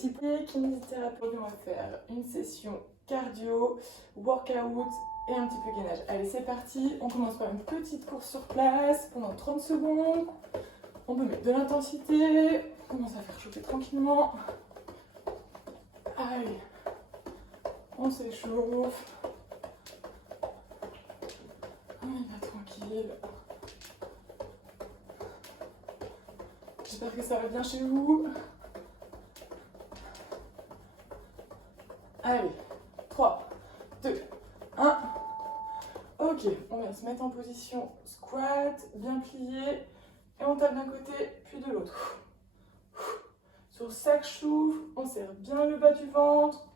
ici kinésithérapeute. On va faire une session cardio, workout et un petit peu gainage. Allez, c'est parti. On commence par une petite course sur place pendant 30 secondes. On peut mettre de l'intensité. On commence à faire chauffer tranquillement. Allez, on s'échauffe. On y va tranquille. J'espère que ça va bien chez vous. Allez, 3, 2, 1. Ok, on va se mettre en position squat, bien plié. Et on tape d'un côté, puis de l'autre. Sur chaque souffle, on serre bien le bas du ventre.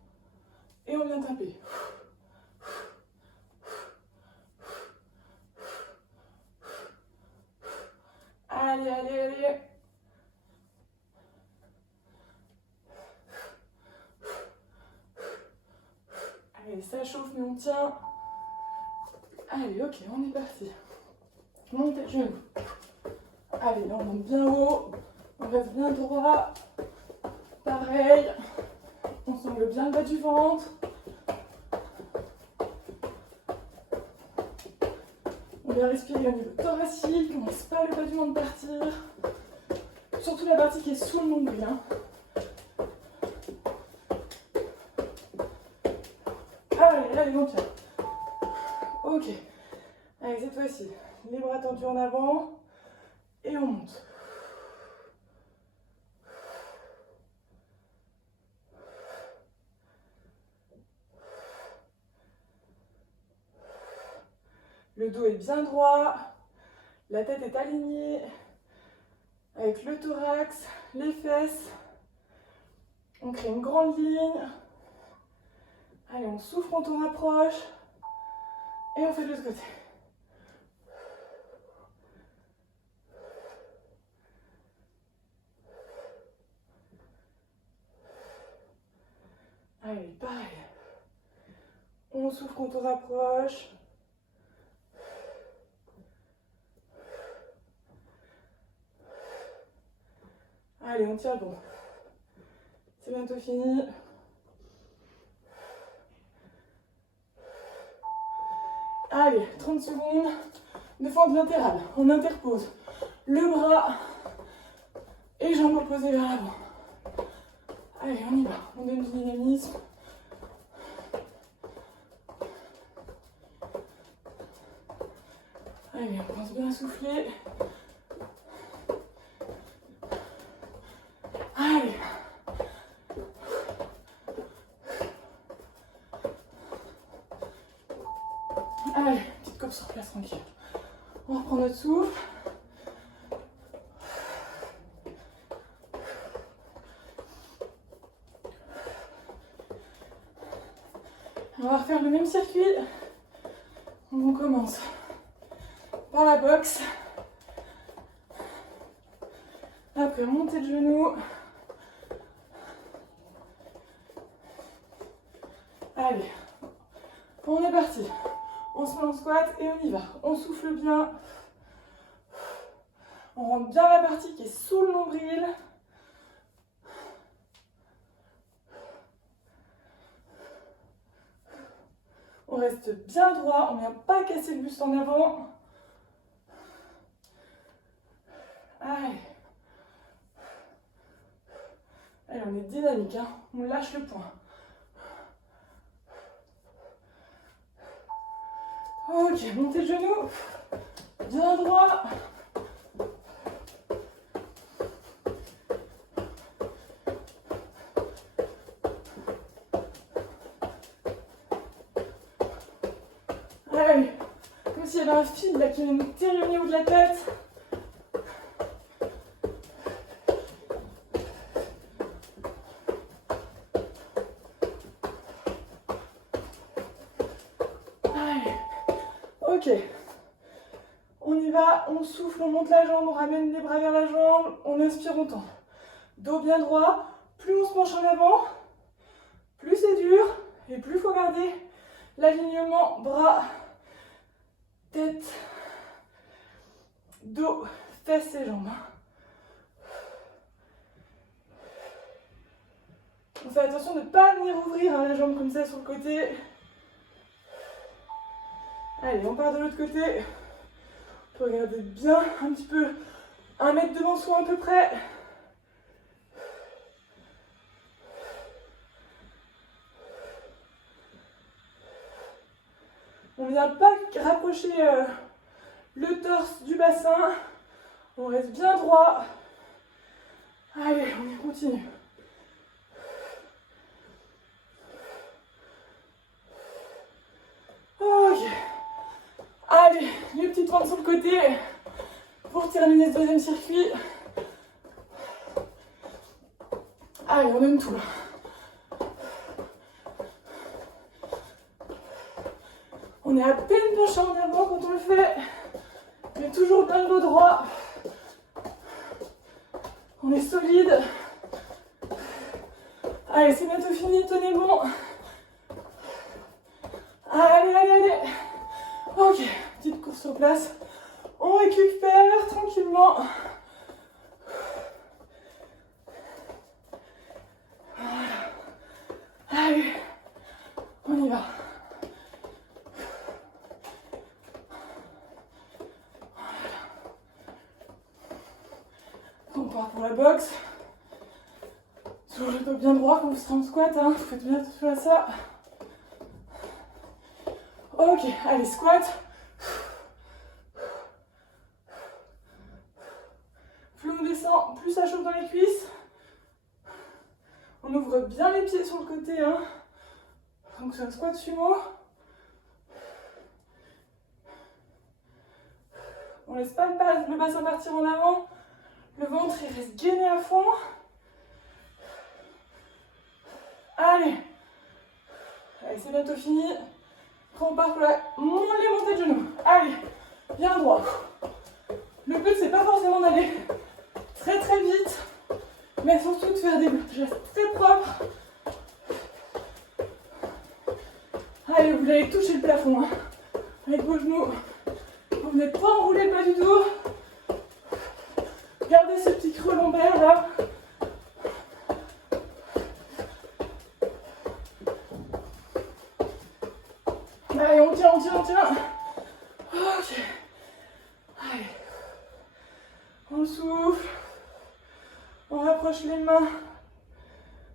Et on vient taper. Allez, allez, allez. Allez, ça chauffe, mais on tient. Allez, ok, on est parti. Montez le genou. Allez, là, on monte bien haut. On reste bien droit. Pareil. On semble bien le bas du ventre. On vient respirer au niveau thoracique. On ne laisse pas le bas du ventre partir. Surtout la partie qui est sous le nombril. Hein. Allez, allez, on tient. Ok. Allez, cette fois-ci, les bras tendus en avant. Et on monte. Le dos est bien droit. La tête est alignée. Avec le thorax, les fesses. On crée une grande ligne. Allez, on souffle quand on rapproche. Et on fait de l'autre côté. Allez, pareil. On souffle quand on rapproche. Allez, on tient bon. C'est bientôt fini. Allez, 30 secondes de fente latérale. On interpose le bras et jambes opposées vers l'avant. Allez, on y va. On donne du dynamisme. Allez, on pense bien à souffler. Allez. Allez, petite course sur place tranquille. On reprend notre souffle. On va refaire le même circuit. On commence par la boxe. Après, montée de genoux. Allez, on est parti. On se met en squat et on y va. On souffle bien. On rentre bien la partie qui est sous le nombril. On reste bien droit. On ne vient pas casser le buste en avant. Allez. Allez, on est dynamique. Hein. On lâche le poing. Ok, montez le genou, bien droit. Allez, comme s'il y avait un fil là qui nous tire au niveau de la tête. Ok, on y va, on souffle, on monte la jambe, on ramène les bras vers la jambe, on inspire, on tend. Dos bien droit, plus on se penche en avant, plus c'est dur et plus il faut garder l'alignement bras, tête, dos, fesses et jambes. fait attention de ne pas venir ouvrir hein, les jambes comme ça sur le côté. Allez, on part de l'autre côté. On peut regarder bien un petit peu 1 mètre devant soi à peu près. On ne vient pas rapprocher le torse du bassin. On reste bien droit. Allez, on y continue. Ok. Allez, les petites fentes sur le côté pour terminer ce deuxième circuit. Allez, on donne tout là. On est à peine penché en avant quand on le fait, mais toujours bien le dos droit. On est solide. Allez, c'est bientôt fini, tenez bon. Allez, allez, allez. Ok, petite course sur place. On récupère tranquillement. Voilà. Allez, on y va. On part pour la boxe. Toujours le dos bien droit quand vous serez en squat, hein. Vous faites bien attention à ça. Ok, allez, squat. Plus on descend, plus ça chauffe dans les cuisses. On ouvre bien les pieds sur le côté, hein. Donc c'est un squat sumo. On laisse pas le bassin partir en avant. Le ventre il reste gainé à fond. Allez. Allez, c'est bientôt fini. Après on part pour les montées de genoux. Allez, bien droit. Le but c'est pas forcément d'aller très très vite, mais surtout de faire des gestes très propres. Allez, vous allez toucher le plafond hein, avec vos genoux. Vous n'êtes pas enroulé, pas du tout. Gardez ce petit creux lombaire là. Allez, on tient, on tient, on tient. Ok. Allez. On souffle. On rapproche les mains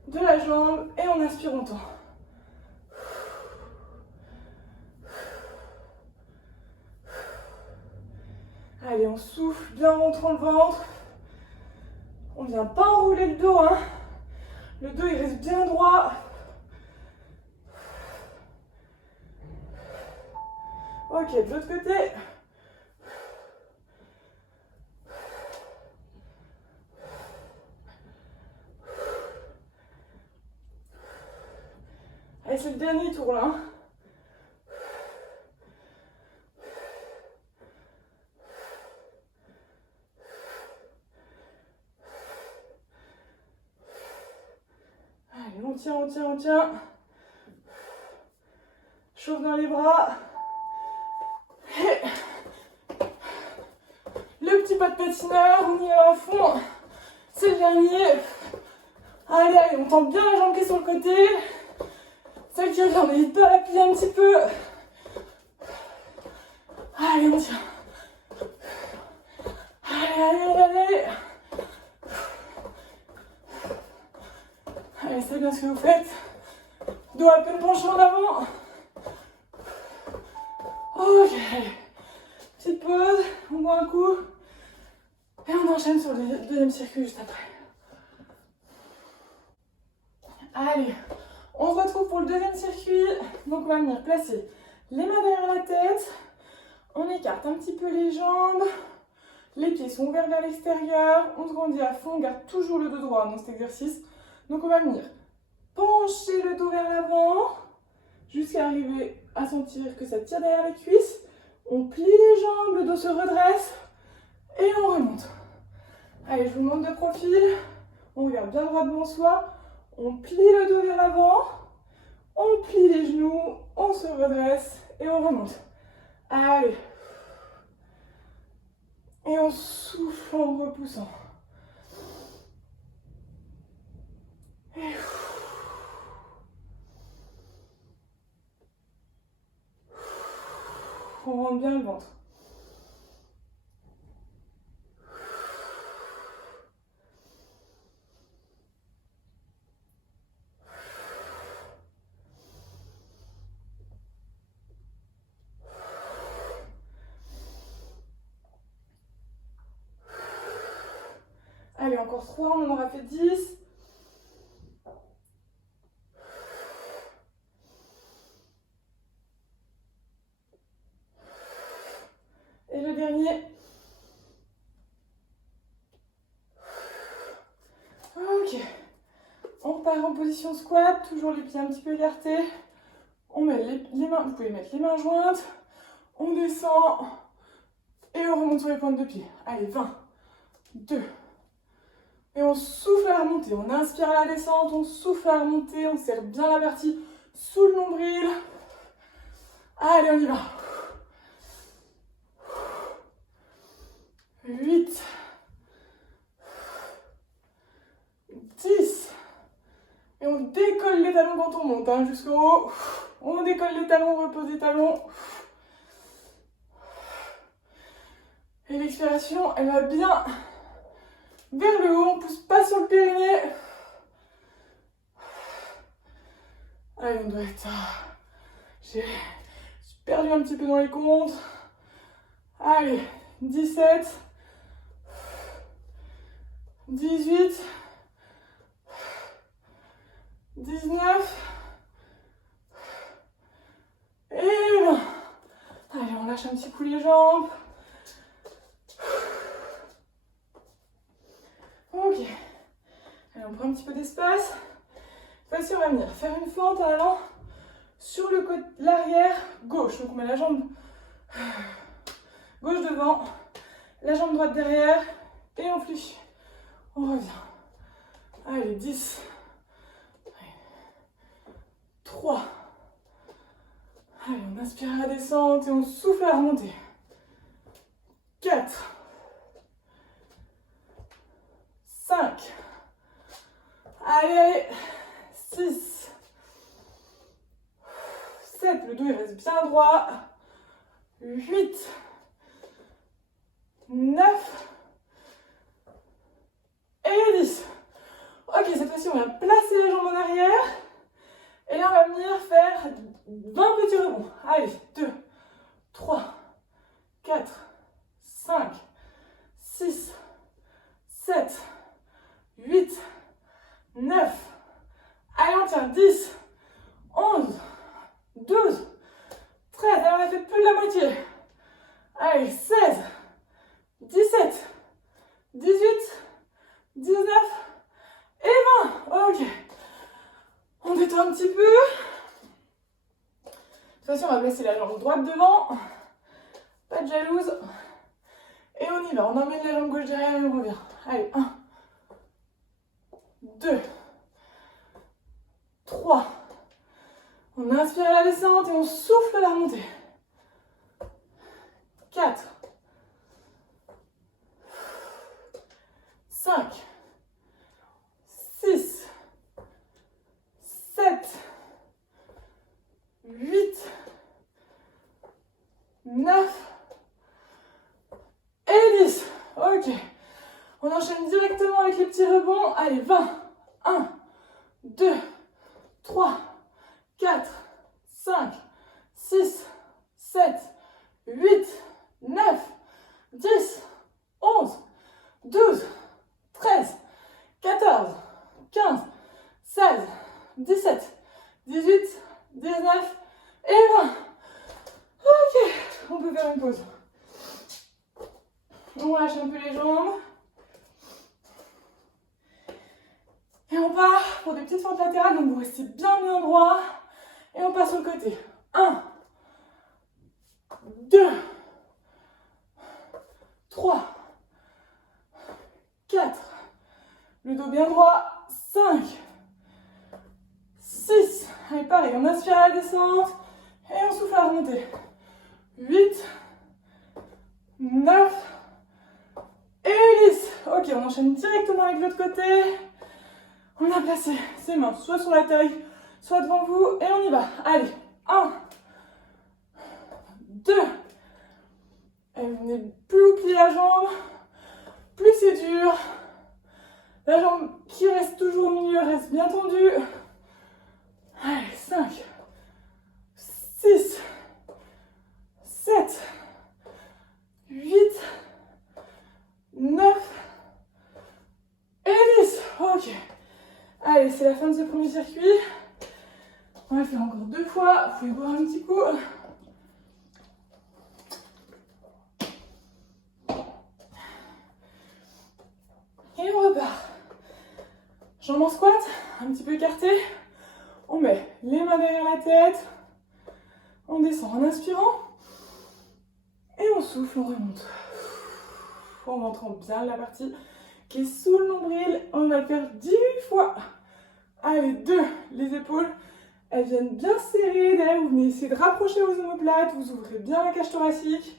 de la jambe et on inspire, on tend. Allez, on souffle bien en rentrant le ventre. On ne vient pas enrouler le dos, hein. Le dos il reste bien droit. Ok, de l'autre côté. Allez, c'est le dernier tour là. Allez, on tient, on tient, on tient. Chauffe dans les bras. Et le petit pas de patineur, on y va à fond. C'est le dernier. Allez, allez, on tend bien la jambe qui est sur le côté. Celle qui revient, n'hésite pas à la plier un petit peu. Allez, on tient. Allez, allez, allez, allez. Allez, c'est bien ce que vous faites. Dos à peine penché en avant. Ok, allez. Petite pause, on boit un coup. Et on enchaîne sur le deuxième circuit juste après. Allez, on se retrouve pour le deuxième circuit. Donc on va venir placer les mains derrière la tête. On écarte un petit peu les jambes. Les pieds sont ouverts vers l'extérieur. On se grandit à fond, on garde toujours le dos droit dans cet exercice. Donc on va venir pencher le dos vers l'avant jusqu'à arriver à sentir que ça tire derrière les cuisses. On plie les jambes, le dos se redresse et on remonte. Allez, je vous montre de profil. On regarde bien droit devant soi. On plie le dos vers l'avant. On plie les genoux. On se redresse et on remonte. Allez. Et on souffle en repoussant. Et remonte bien le ventre. Allez, encore 3, on en aura fait 10. Et le dernier. Ok. On repart en position squat, toujours les pieds un petit peu écartés. On met les mains, vous pouvez mettre les mains jointes. On descend et on remonte sur les pointes de pied. Allez, 20, 2. Et on souffle à la remontée. On inspire à la descente, on souffle à la remontée. On serre bien la partie sous le nombril. Allez, on y va. 8, 10. Et on décolle les talons quand on monte, hein, jusqu'au haut. On décolle les talons, on repose les talons. Et l'expiration, elle va bien vers le haut. On ne pousse pas sur le périnée. Allez, on doit être... J'ai perdu un petit peu dans les comptes. Allez, 17, 18, 19 et 20. Allez, on lâche un petit coup les jambes. Ok. Allez, on prend un petit peu d'espace. Cette fois-ci, on va venir faire une fente en allant sur le côté, l'arrière gauche. Donc, on met la jambe gauche devant, la jambe droite derrière et on fléchit. On revient. Allez, 10. 3. Allez, on inspire à la descente et on souffle à la remontée. 4. 5. Allez, allez. 6. 7. Le dos, il reste bien droit. 8. 9. Et 10. Ok, cette fois-ci, on va placer la jambe en arrière. Et là, on va venir faire 20 petits rebonds. Allez, 2, 3, 4, 5, 6, 7, 8, 9. Allez, on tient 10, 11, 12, 13. Allez, on a fait plus de la moitié. Allez, 16, 17, 18, 19 et 20. Ok. On détend un petit peu. De toute façon, on va placer la jambe droite devant. Pas de jalouse. Et on y va. On emmène la jambe gauche derrière et on revient. Allez, 1, 2, 3. On inspire à la descente et on souffle à la remontée. 4, 5, 6, 7, 8, 9 et 10. Ok. On enchaîne directement avec les petits rebonds. Allez, 20. 1, 2, 3, 4, 5, 6, 7, 8, 9, 10, 11, 12, 13, 14, 15, 16, 17, 18, 19 et 20. Ok, on peut faire une pause. On lâche un peu les jambes. Et on part pour des petites fentes latérales, donc vous restez bien droit. Et on part sur le côté. 1, 2, 3, 4. Le dos bien droit. 5, 6. Allez, pareil, on inspire à la descente. Et on souffle à la remontée. 8, 9 et 10. Ok, on enchaîne directement avec l'autre côté. On a placé ses mains soit sur la taille, soit devant vous. Et on y va. Allez, 1, 2, Et vous venez plus plier la jambe, plus c'est dur. La jambe qui reste toujours au milieu reste bien tendue. Allez, 5, 6, 7, 8, 9 et 10. Ok. Allez, c'est la fin de ce premier circuit. On va le faire encore 2 fois. Vous pouvez boire un petit coup. Et on repart. Jambes en squat, un petit peu écartées. On met les mains derrière la tête. On descend en inspirant. Et on souffle, on remonte. En montrant bien la partie qui est sous le nombril. On va le faire 10 fois. Allez, 2. Les épaules, elles viennent bien serrer. Derrière, vous venez essayer de rapprocher vos omoplates. Vous ouvrez bien la cage thoracique.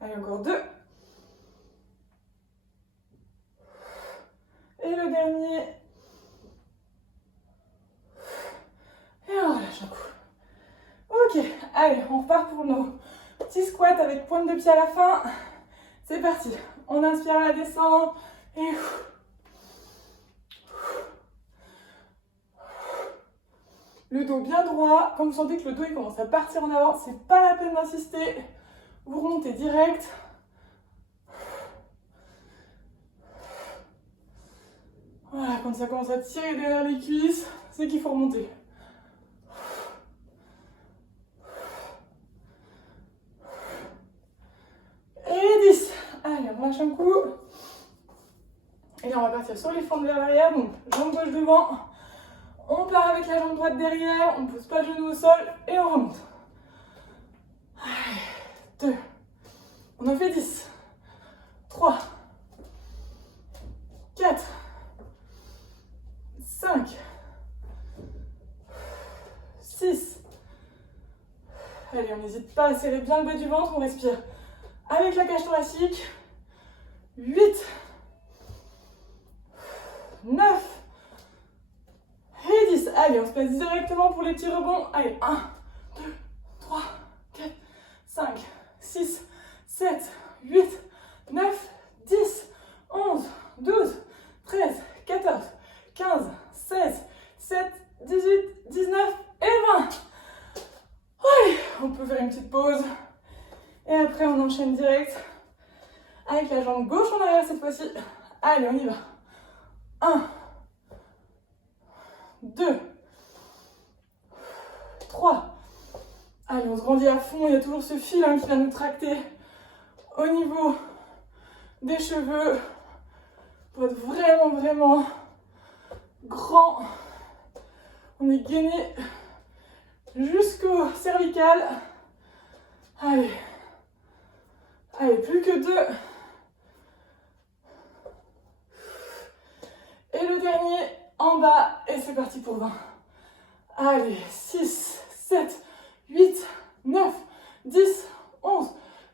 Allez, encore 2. Et le dernier. Et on relâche un coup. Ok, allez, on repart pour nos petits squats avec pointe de pied à la fin. C'est parti. On inspire à la descente. Et le dos bien droit. Quand vous sentez que le dos il commence à partir en avant, c'est pas la peine d'insister. Vous remontez direct. Voilà, quand ça commence à tirer derrière les cuisses, c'est qu'il faut remonter. Et 10. Allez, on lâche un coup. Et là, on va partir sur les fentes vers l'arrière. Donc, jambe gauche devant. On part avec la jambe droite derrière. On ne pose pas le genou au sol. Et on remonte. Allez, 2. On en fait 10. 3. 4. 5. 6. Allez, on n'hésite pas à serrer bien le bas du ventre. On respire avec la cage thoracique. 8. 9. Et 10. Allez, on se passe directement pour les petits rebonds. Allez, 1, 2, 3, 4, 5, 6, 7, 8, 9, 10, 11, 12, 13, 14, 15, 16, 17, 18, 19 et 20. Allez, on peut faire une petite pause. Et après, on enchaîne direct avec la jambe gauche en arrière cette fois-ci. Allez, on y va. 1, 2, 3. Allez, on se grandit à fond. Il y a toujours ce fil qui vient nous tracter au niveau des cheveux pour être vraiment, vraiment grand. On est gainé jusqu'au cervical. Allez. Allez, plus que 2. Et le dernier en bas. Et c'est parti pour 20. Allez, 6, 7, 8, 9, 10, 11,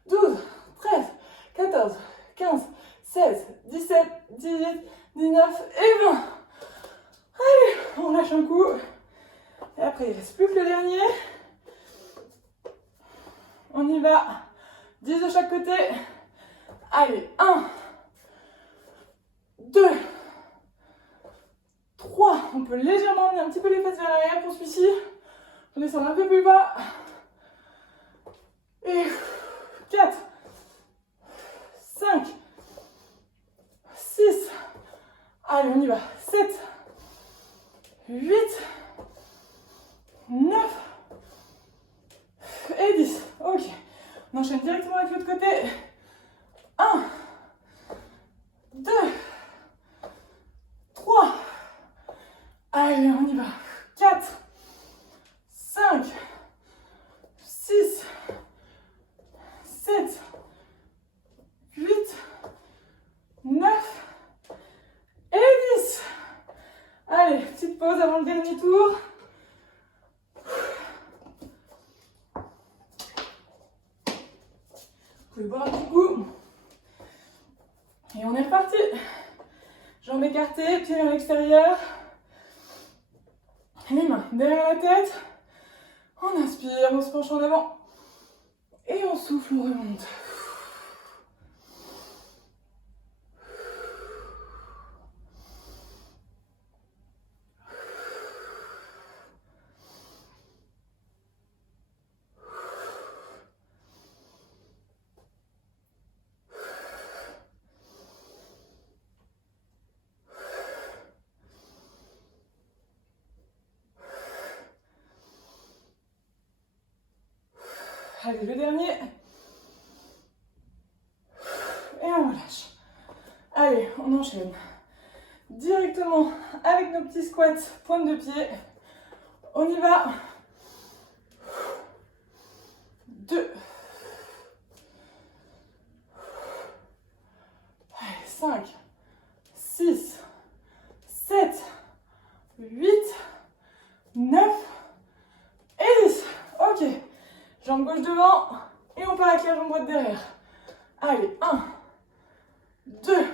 12, 13, 14, 15, 16, 17, 18, 19 et 20. Allez, on lâche un coup. Et après, il ne reste plus que le dernier. On y va. 10 de chaque côté. Allez, 1, 2, 3. On peut légèrement emmener un petit peu les fesses vers l'arrière pour celui-ci. On descend un peu plus bas. Et 4, 5, 6. Allez, on y va. 7, 8, 9 et 10. Ok. On enchaîne directement avec l'autre côté. 1, 2, 3. Allez, on y va. 4, 5, 6, pause avant le dernier tour. Vous pouvez boire un petit coup. Et on est reparti. Jambes écartées, pieds vers l'extérieur. Les mains derrière la tête. On inspire, on se penche en avant. Et on souffle, on remonte. Allez, le dernier. Et on relâche. Allez, on enchaîne. Directement avec nos petits squats, pointe de pied. On y va. 2. 5, 6, 7, 8, 9 et 10. Ok. Jambe gauche devant et on part avec la jambe droite derrière. Allez, 1, 2.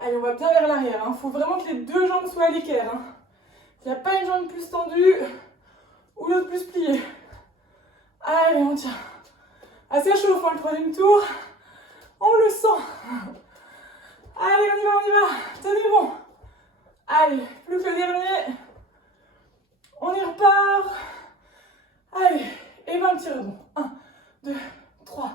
Allez, on va bien vers l'arrière. Il faut vraiment que les deux jambes soient à l'équerre. Il n'y a pas une jambe plus tendue ou l'autre plus pliée. Allez, on tient. Assez chaud pour le troisième tour. On le sent. Allez, on y va. Tenez bon. Allez, plus que le dernier. On y repart. Allez, et 20 petits rebonds. 1, 2, 3,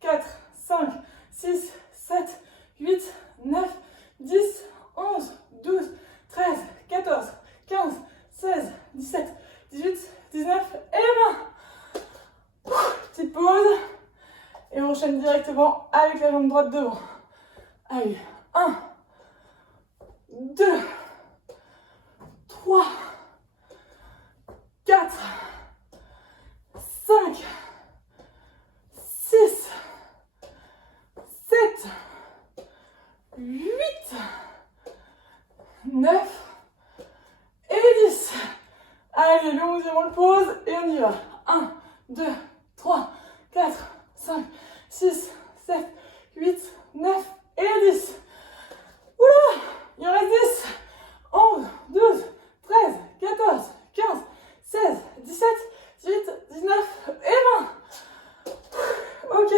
4, 5, 6, 7, 8, 9, 10, 11, 12, 13, 14, 15, 16, 17, 18, 19 et 20. Petite pause. Et on enchaîne directement avec la jambe droite devant. Allez, 1, 2, 3, 4, 5, 6, 7, 8, 9 et 10. Allez, le 11e, on le pose et on y va. 1, 2, 3, 4, 5, 6, 7, 8, 9 et 10. Oula, il en reste 10. 11, 12, 13, 14, 15, 16, 17, 18, 19 et 20. Ok.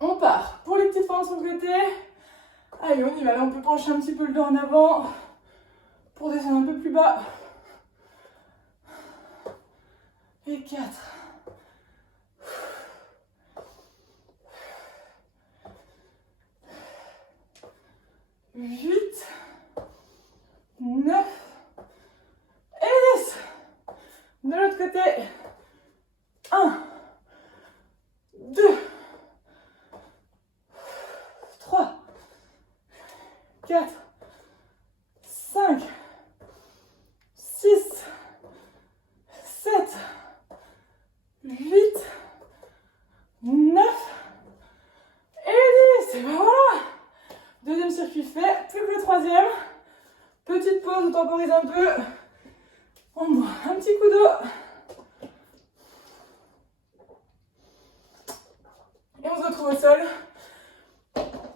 On part. Pour les petites fentes sur le côté. Allez, on y va. Là, on peut pencher un petit peu le dos en avant pour descendre un peu plus bas. Et 4. 8, 9 et 10. De l'autre côté. 1, 2, 3, 4, 5, 6, 7, 8, 9 et 10. Et ben voilà. Deuxième circuit fait, plus que le troisième. Petite pause, on temporise un peu. On boit un petit coup d'eau. Et on se retrouve au sol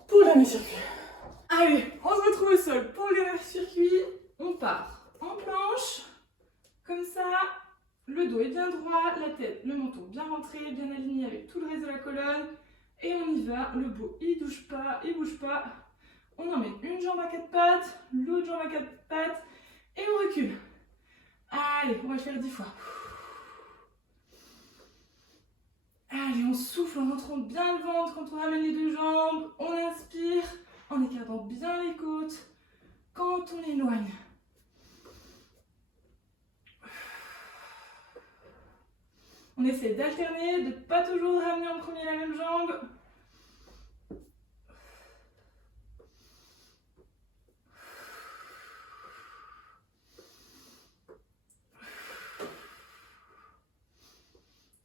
pour le dernier circuit. Allez, on se retrouve au sol pour le dernier circuit. On part en planche, comme ça. Le dos est bien droit, la tête, le menton bien rentré, bien aligné avec tout le reste de la colonne. Et on y va, le dos il bouge pas, il bouge pas. On emmène une jambe à 4 pattes, l'autre jambe à 4 pattes et on recule. Allez, on va le faire 10 fois. Allez, on souffle en rentrant bien le ventre quand on ramène les deux jambes. On inspire en écartant bien les côtes quand on éloigne. On essaie d'alterner, de ne pas toujours ramener en premier la même jambe.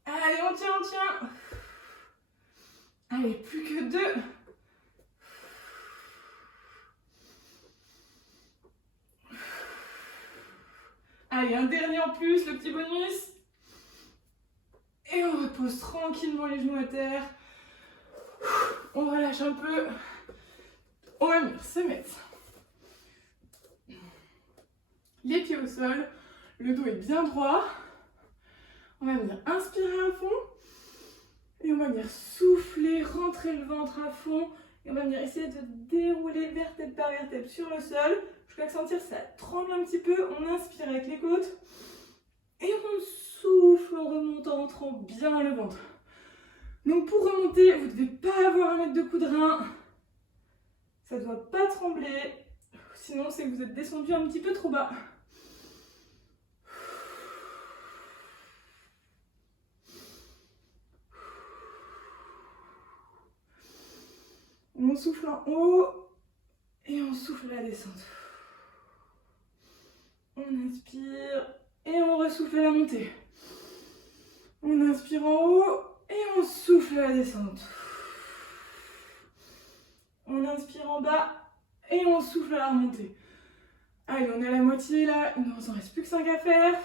Allez, on tient, on tient. Allez, plus que 2. Allez, un dernier en plus, le petit bonus. Et on repose tranquillement les genoux à terre. On relâche un peu. On va venir se mettre les pieds au sol. Le dos est bien droit. On va venir inspirer à fond. Et on va venir souffler, rentrer le ventre à fond. Et on va venir essayer de dérouler vertèbre par vertèbre sur le sol. Jusqu'à sentir ça tremble un petit peu. On inspire avec les côtes. Et on souffle en remontant, en rentrant bien le ventre. Donc pour remonter, vous ne devez pas avoir à mettre de coup de rein. Ça ne doit pas trembler. Sinon, c'est que vous êtes descendu un petit peu trop bas. On souffle en haut et on souffle à la descente. On inspire et on ressouffle à la montée. On inspire en haut et on souffle à la descente. On inspire en bas et on souffle à la remontée. Allez, on est à la moitié là, il ne nous en reste plus que 5 à faire.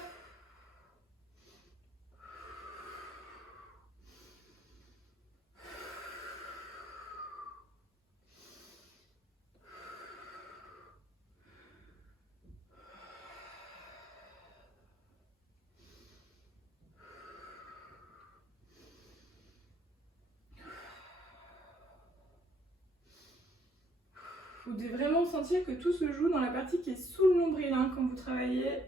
Vous devez vraiment sentir que tout se joue dans la partie qui est sous le nombril hein, quand vous travaillez.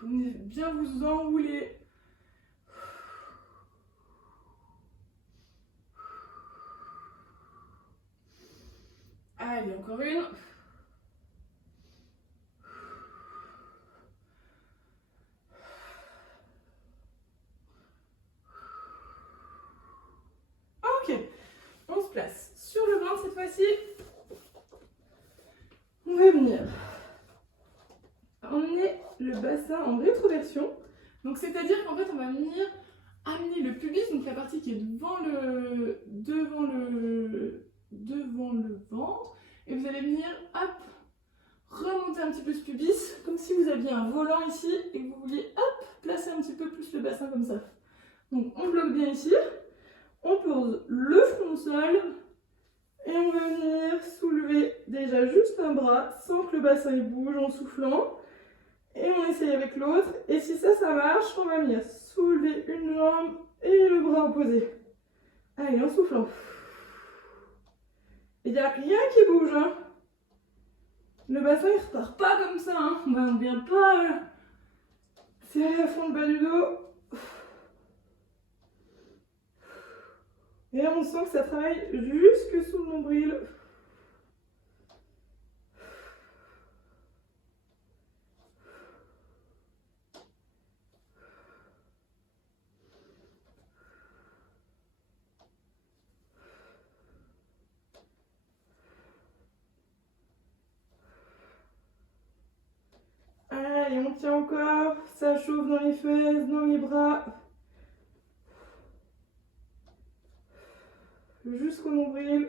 Vous venez bien vous enrouler. Allez, encore une. Ok, on se place sur le ventre cette fois-ci. On va venir emmener le bassin en rétroversion. Donc c'est-à-dire qu'en fait on va venir amener le pubis, donc la partie qui est devant le ventre, et vous allez venir hop, remonter un petit peu ce pubis, comme si vous aviez un volant ici et que vous vouliez hop, placer un petit peu plus le bassin comme ça. Donc on bloque bien ici, on pose le front au sol et on va venir soulever déjà juste un bras sans que le bassin il bouge en soufflant. Et on essaye avec l'autre. Et si ça marche, on va venir soulever une jambe et le bras opposé. Allez, en soufflant. Il n'y a rien qui bouge. Hein. Le bassin, il repart pas comme ça. Hein. On ne vient pas serrer à fond le bas du dos. Et là, on sent que ça travaille jusque sous le nombril. Allez, on tient encore. Ça chauffe dans les fesses, dans les bras. Jusqu'au nombril.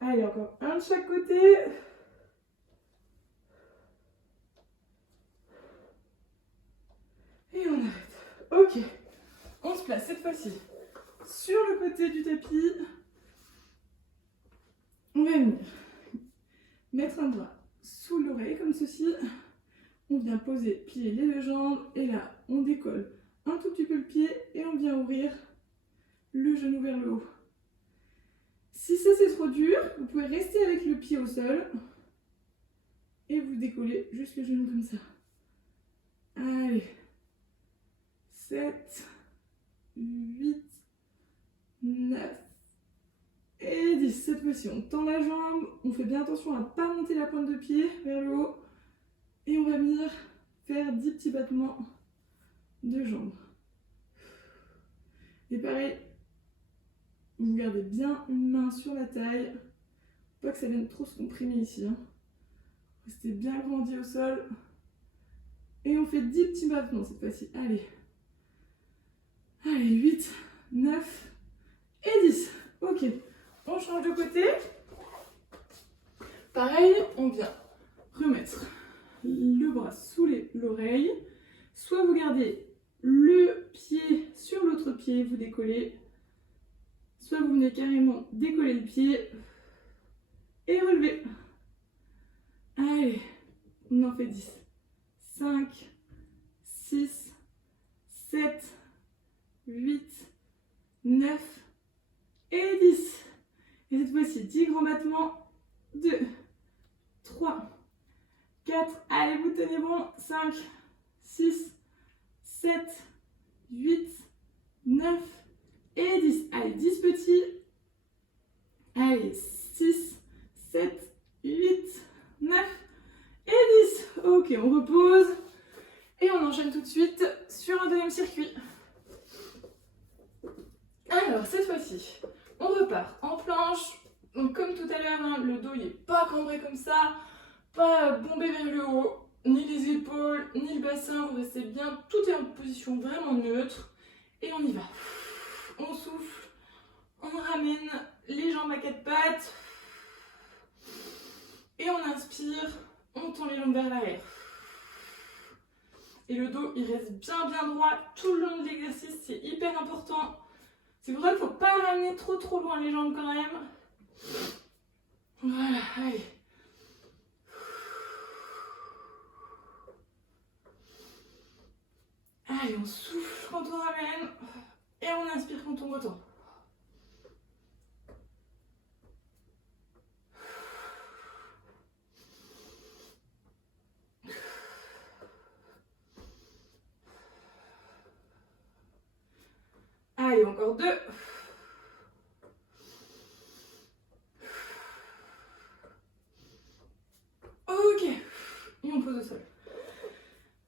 Allez, encore un de chaque côté. Et on arrête. Ok. On se place cette fois-ci sur le côté du tapis. On va venir mettre un bras sous l'oreille comme ceci. On vient poser, plier les deux jambes et là, on décolle un tout petit peu le pied et on vient ouvrir le genou vers le haut. Si ça c'est trop dur, vous pouvez rester avec le pied au sol et vous décollez juste le genou comme ça. Allez, 7, 8, 9 et 10. Cette fois-ci, on tend la jambe, on fait bien attention à ne pas monter la pointe de pied vers le haut. Et on va venir faire 10 petits battements de jambes. Et pareil, vous gardez bien une main sur la taille. Pas que ça vienne trop se comprimer ici. Hein. Restez bien grandi au sol. Et on fait 10 petits battements cette fois-ci. Allez. Allez, 8, 9 et 10. Ok, on change de côté. Pareil, on vient remettre le bras sous l'oreille. Soit vous gardez le pied sur l'autre pied, vous décollez. Soit vous venez carrément décoller le pied et relever. Allez, on en fait 10. 5, 6, 7, 8, 9 et 10. Et cette fois-ci, 10 grands battements. 2, 3, 4. Allez, vous tenez bon. 5, 6, 7, 8, 9 et 10. Allez, 10 petits. Allez, 6, 7, 8, 9 et 10. Ok, on repose. Et on enchaîne tout de suite sur un deuxième circuit. Alors, cette fois-ci, on repart en planche. Donc, comme tout à l'heure, hein, le dos il n'est pas cambré comme ça, pas bombé vers le haut, ni les épaules, ni le bassin. Vous restez bien, tout est en position vraiment neutre. Et on y va. On souffle, on ramène les jambes à quatre pattes. Et on inspire, on tend les jambes vers l'arrière. Et le dos, il reste bien droit tout le long de l'exercice, c'est hyper important. C'est pour ça qu'il ne faut pas ramener trop loin les jambes quand même. Voilà, allez. Allez, on souffle quand on ramène. Et on inspire quand on retend. Allez, encore 2. Ok, et on pose au sol.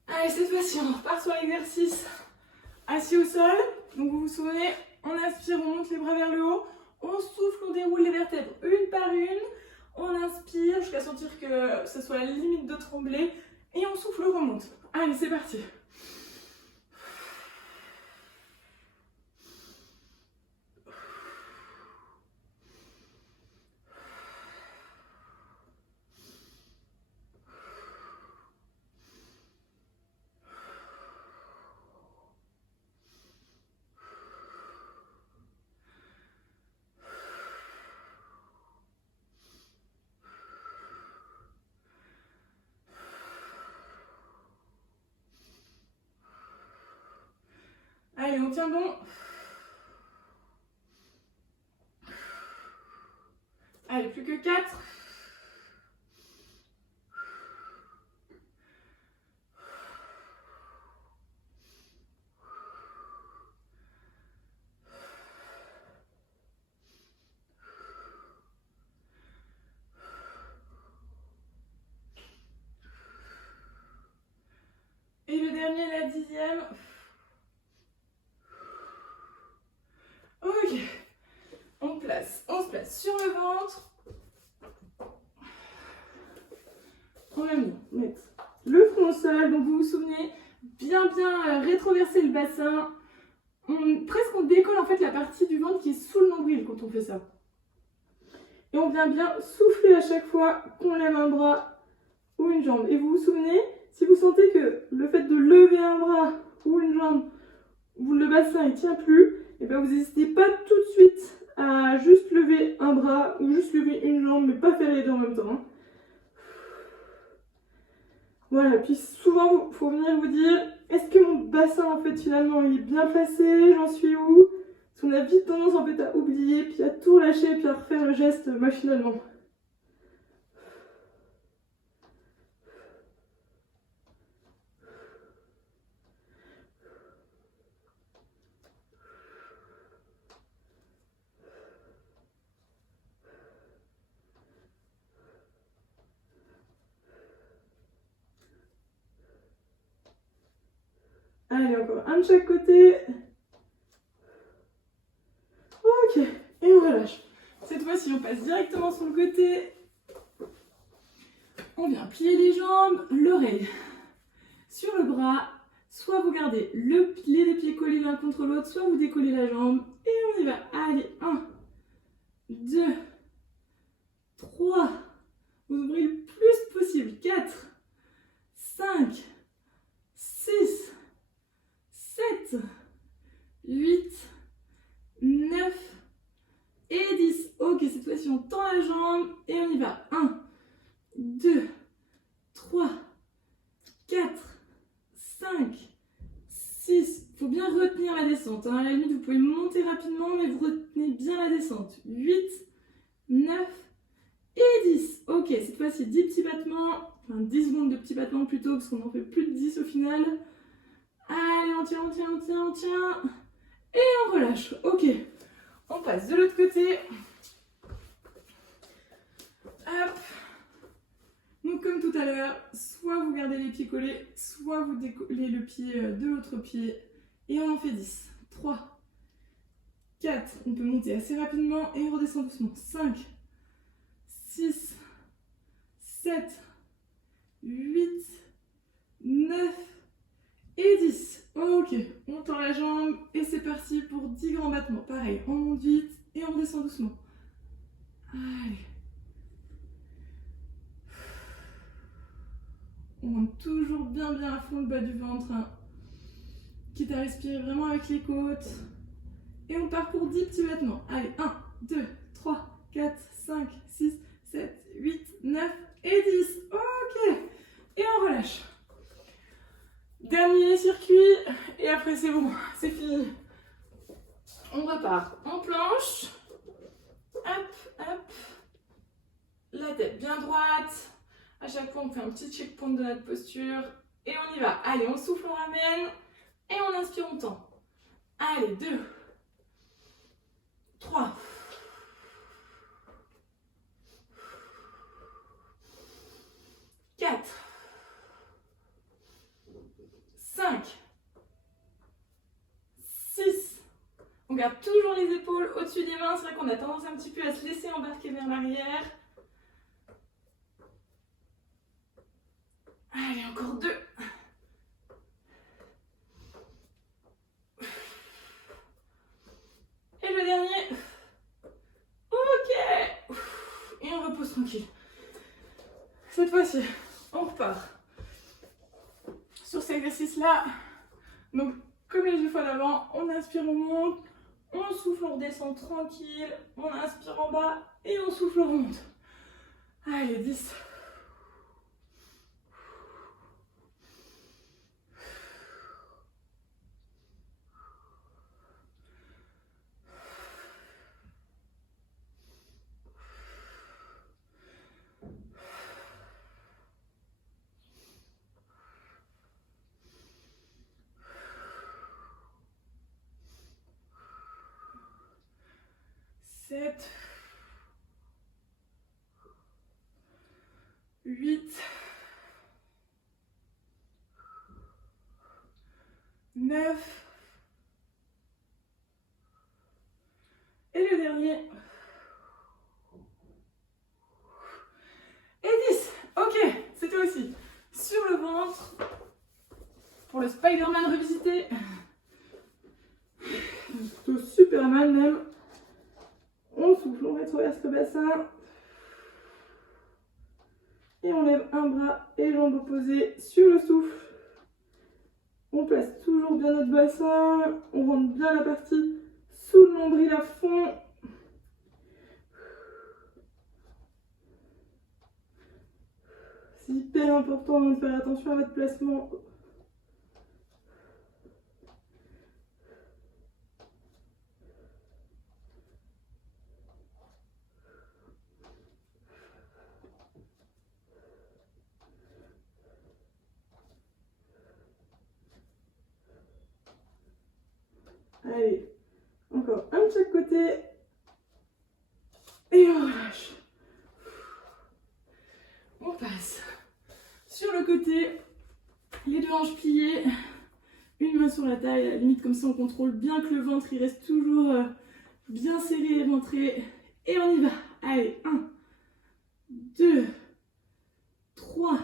Allez, cette fois-ci, on repart sur l'exercice assis au sol. Donc vous vous souvenez, on inspire, on monte les bras vers le haut. On souffle, on déroule les vertèbres une par une. On inspire jusqu'à sentir que ce soit la limite de trembler. Et on souffle, on remonte. Allez, c'est parti. Allez, on tient bon. Allez, plus que 4. Et le dernier, la 10e. Ok. On se place sur le ventre. On va mettre le front au sol. Donc vous vous souvenez, bien rétroverser le bassin. Presque on décolle en fait la partie du ventre qui est sous le nombril quand on fait ça. Et on vient bien souffler à chaque fois qu'on lève un bras ou une jambe. Et vous vous souvenez, si vous sentez que le fait de lever un bras ou une jambe, où le bassin ne tient plus, et bien vous n'hésitez pas tout de suite à juste lever un bras ou juste lever une jambe, mais pas faire les deux en même temps. Voilà, puis souvent il faut venir vous dire, est-ce que mon bassin en fait finalement il est bien placé, j'en suis où? Parce qu'on a vite tendance en fait à oublier, puis à tout lâcher, puis à refaire le geste machinalement. Allez, encore un de chaque côté. Ok, et on relâche. Cette fois-ci, on passe directement sur le côté. On vient plier les jambes, l'oreille sur le bras, Soit vous gardez les deux pieds collés l'un contre l'autre, soit vous décollez la jambe. Et on y va. Allez, 1, 2, 3. Vous ouvrez le plus possible. 4, 5, 6, 7, 8, 9 et 10. Ok, cette fois-ci, on tend la jambe et on y va. 1, 2, 3, 4, 5, 6. Il faut bien retenir la descente. À la limite, vous pouvez monter rapidement, mais vous retenez bien la descente. 8, 9 et 10. Ok, cette fois-ci, 10 petits battements. Enfin, 10 secondes de petits battements plutôt, parce qu'on en fait plus de 10 au final. Allez, on tient, on tient, on tient, on tient. Et on relâche. Ok. On passe de l'autre côté. Hop. Donc comme tout à l'heure, soit vous gardez les pieds collés, soit vous décollez le pied de l'autre pied. Et on en fait 10. 3, 4, on peut monter assez rapidement et on redescend doucement. 5, 6, 7, 8, 9 et 10. Ok, on tend la jambe et c'est parti pour 10 grands battements. Pareil, on monte vite et on redescend doucement. Allez. On monte toujours bien à fond le bas du ventre. Hein. Quitte à respirer vraiment avec les côtes. Et on part pour 10 petits battements. Allez, 1, 2, 3, 4, 5, 6, 7, 8, 9 et 10. Ok. Et on relâche. Dernier circuit. Et après c'est bon, c'est fini. On repart en planche. Hop, hop. La tête bien droite. À chaque fois, on fait un petit checkpoint de notre posture. Et on y va. Allez, on souffle, on ramène. Et on inspire, on tend. Allez, 2, 3, 4, 5, 6. On garde toujours les épaules au-dessus des mains. C'est vrai qu'on a tendance un petit peu à se laisser embarquer vers l'arrière. Allez, encore 2. Et le dernier. Ok. Et on repose tranquille. Cette fois-ci, on repart sur cet exercice-là. Donc, comme les 2 fois d'avant, on inspire, on monte. On souffle, on redescend tranquille. On inspire en bas et on souffle, on remonte. Allez, 10. Sept, 8, 9, et le dernier, et 10. Ok, c'était aussi sur le ventre, pour le Spider-Man revisité, plutôt Superman même. On souffle, on rétroverse le bassin. Et on lève un bras et jambes opposées sur le souffle. On place toujours bien notre bassin. On rentre bien la partie sous le nombril à fond. C'est hyper important de faire attention à votre placement. Allez, encore un de chaque côté. Et on relâche. On passe sur le côté, les 2 hanches pliées, une main sur la taille, à la limite comme ça on contrôle bien que le ventre il reste toujours bien serré et rentré. Et on y va. Allez, 1, 2, 3,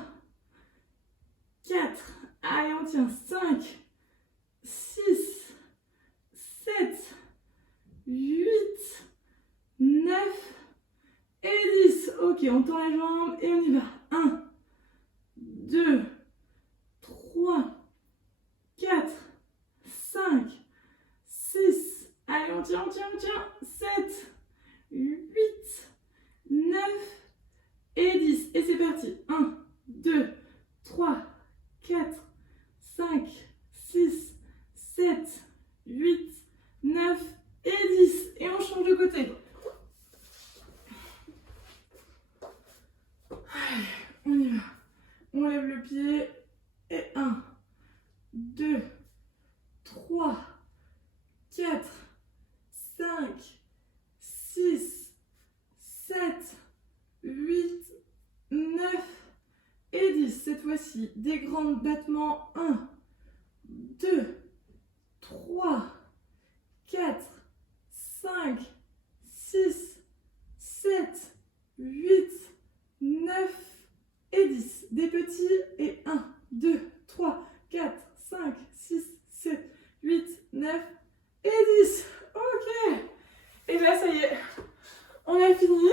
4, allez on tient, 5, tend la jambe et on y va. 1, 2, 3, 4, 5, 6. Allez, on tient, on tient, on tient. 7, 8, 9 et 10. Et c'est parti. 1, 2, 3, 4, 5, 6, 7, 8, 9 et 10. Et on change de côté. Allez, on y va. On lève le pied. Et 1, 2, 3, 4, 5, 6, 7, 8, 9 et 10. Cette fois-ci, des grands battements. 1, 2, 3, 4, 5, 6, 7, 8, 9 et 10. Des petits et 1, 2, 3, 4, 5, 6, 7, 8, 9 et 10. Ok. Et là, ça y est, on a fini.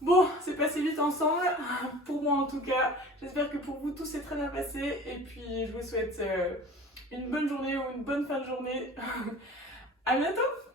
Bon, c'est passé vite ensemble, pour moi en tout cas. J'espère que pour vous, tout s'est très bien passé. Et puis, je vous souhaite une bonne journée ou une bonne fin de journée. À bientôt.